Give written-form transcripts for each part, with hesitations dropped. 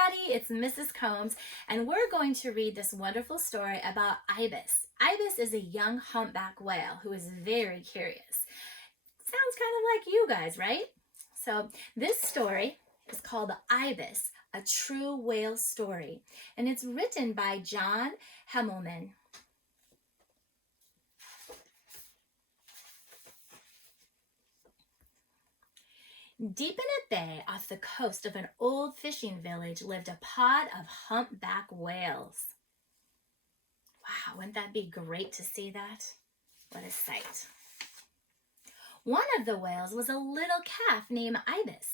everybody, it's Mrs. Combs, and we're going to read this wonderful story about Ibis. Ibis is a young humpback whale who is very curious. Sounds kind of like you guys, right? So this story is called Ibis, a true whale story, and it's written by John Hemmelman. Deep in a bay off the coast of an old fishing village lived a pod of humpback whales. Wow, wouldn't that be great to see that? What a sight. One of the whales was a little calf named Ibis.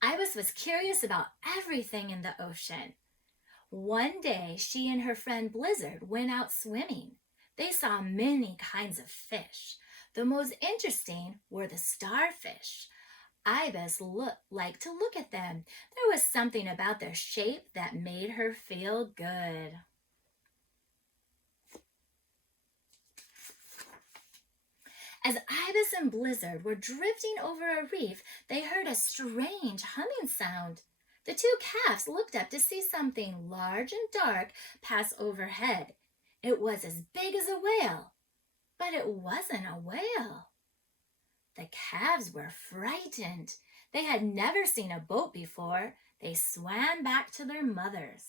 Ibis was curious about everything in the ocean. One day, she and her friend Blizzard went out swimming. They saw many kinds of fish. The most interesting were the starfish. Ibis liked to look at them. There was something about their shape that made her feel good. As Ibis and Blizzard were drifting over a reef, they heard a strange humming sound. The two calves looked up to see something large and dark pass overhead. It was as big as a whale, but it wasn't a whale. The calves were frightened. They had never seen a boat before. They swam back to their mothers.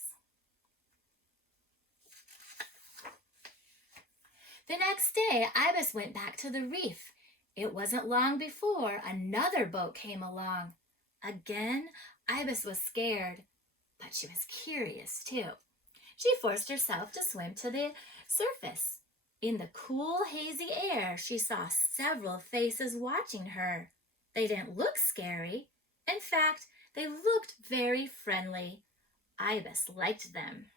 The next day, Ibis went back to the reef. It wasn't long before another boat came along. Again, Ibis was scared, but she was curious too. She forced herself to swim to the surface. In the cool, hazy air, she saw several faces watching her. They didn't look scary. In fact, they looked very friendly. Ibis liked them.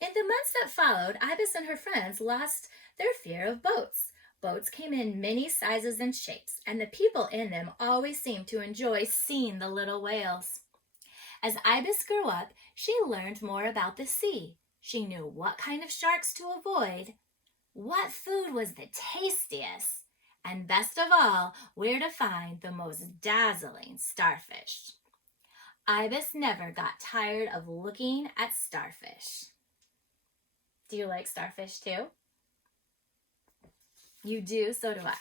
In the months that followed, Ibis and her friends lost their fear of boats. Boats came in many sizes and shapes, and the people in them always seemed to enjoy seeing the little whales. As Ibis grew up, she learned more about the sea. She knew what kind of sharks to avoid, what food was the tastiest, and best of all, where to find the most dazzling starfish. Ibis never got tired of looking at starfish. Do you like starfish too? You do, so do I.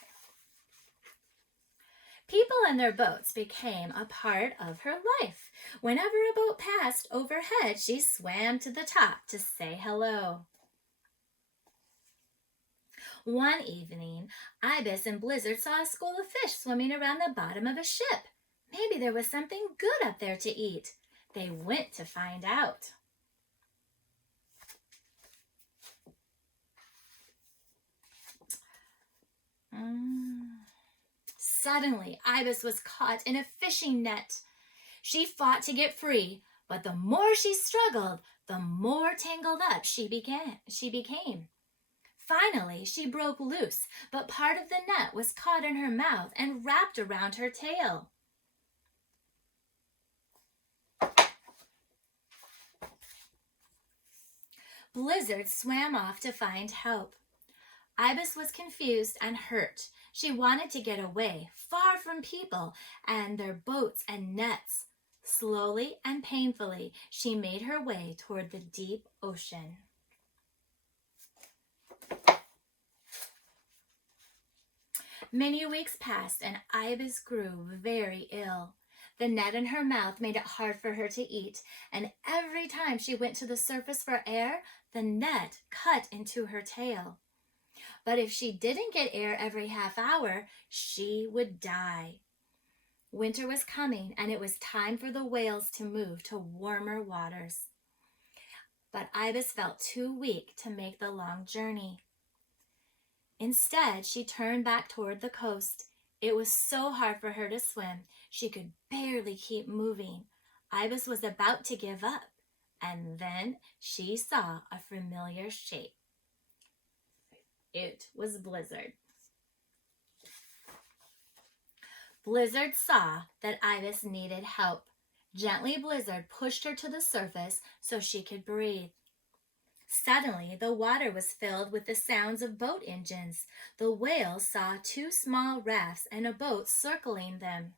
People and their boats became a part of her life. Whenever a boat passed overhead, she swam to the top to say hello. One evening, Ibis and Blizzard saw a school of fish swimming around the bottom of a ship. Maybe there was something good up there to eat. They went to find out. Suddenly, Ibis was caught in a fishing net. She fought to get free, but the more she struggled, the more tangled up she became. Finally, she broke loose, but part of the net was caught in her mouth and wrapped around her tail. Blizzard swam off to find help. Ibis was confused and hurt. She wanted to get away, far from people and their boats and nets. Slowly and painfully, she made her way toward the deep ocean. Many weeks passed and Ibis grew very ill. The net in her mouth made it hard for her to eat, and every time she went to the surface for air, the net cut into her tail. But if she didn't get air every half hour, she would die. Winter was coming, and it was time for the whales to move to warmer waters. But Ibis felt too weak to make the long journey. Instead, she turned back toward the coast. It was so hard for her to swim. She could barely keep moving. Ibis was about to give up, and then she saw a familiar shape. It was Blizzard. Blizzard saw that Ibis needed help. Gently, Blizzard pushed her to the surface so she could breathe. Suddenly, the water was filled with the sounds of boat engines. The whales saw two small rafts and a boat circling them.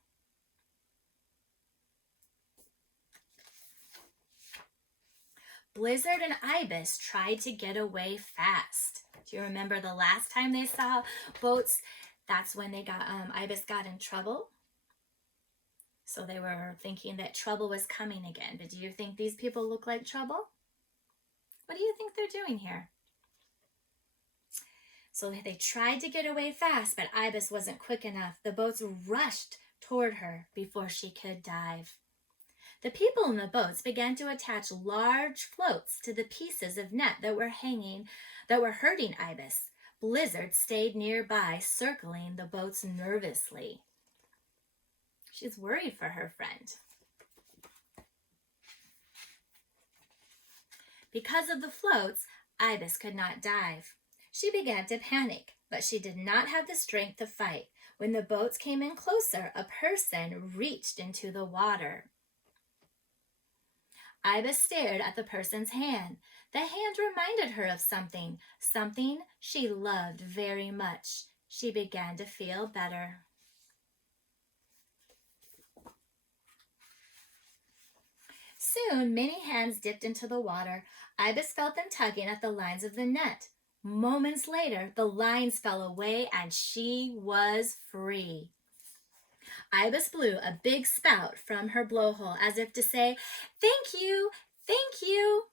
Blizzard and Ibis tried to get away fast. Do you remember the last time they saw boats? That's when Ibis got in trouble. So they were thinking that trouble was coming again. But do you think these people look like trouble? What do you think they're doing here? So they tried to get away fast, but Ibis wasn't quick enough. The boats rushed toward her before she could dive. The people in the boats began to attach large floats to the pieces of net that were hurting Ibis. Blizzard stayed nearby, circling the boats nervously. She's worried for her friend. Because of the floats, Ibis could not dive. She began to panic, but she did not have the strength to fight. When the boats came in closer, a person reached into the water. Ibis stared at the person's hand. The hand reminded her of something she loved very much. She began to feel better. Soon, many hands dipped into the water. Ibis felt them tugging at the lines of the net. Moments later, the lines fell away and she was free. Ibis blew a big spout from her blowhole as if to say, "Thank you, thank you."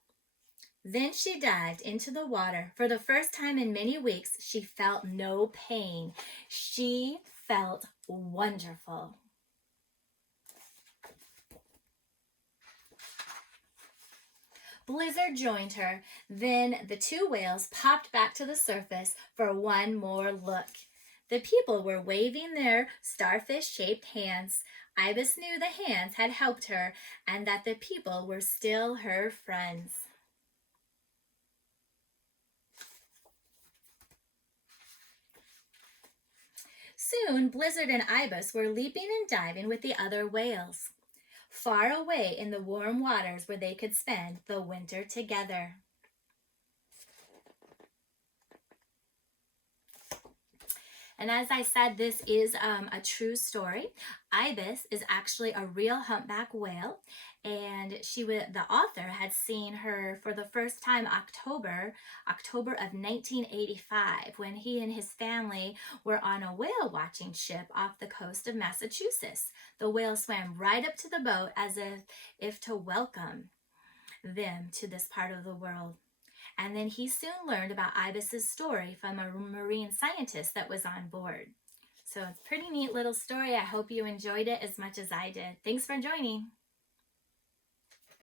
Then she dived into the water. For the first time in many weeks, she felt no pain. She felt wonderful. Blizzard joined her. Then the two whales popped back to the surface for one more look. The people were waving their starfish-shaped hands. Ibis knew the hands had helped her and that the people were still her friends. Soon, Blizzard and Ibis were leaping and diving with the other whales, far away in the warm waters where they could spend the winter together. And as I said, this is a true story. Ibis is actually a real humpback whale, and the author had seen her for the first time October of 1985, when he and his family were on a whale watching ship off the coast of Massachusetts. The whale swam right up to the boat as if to welcome them to this part of the world. And then he soon learned about Ibis's story from a marine scientist that was on board. So it's a pretty neat little story. I hope you enjoyed it as much as I did. Thanks for joining.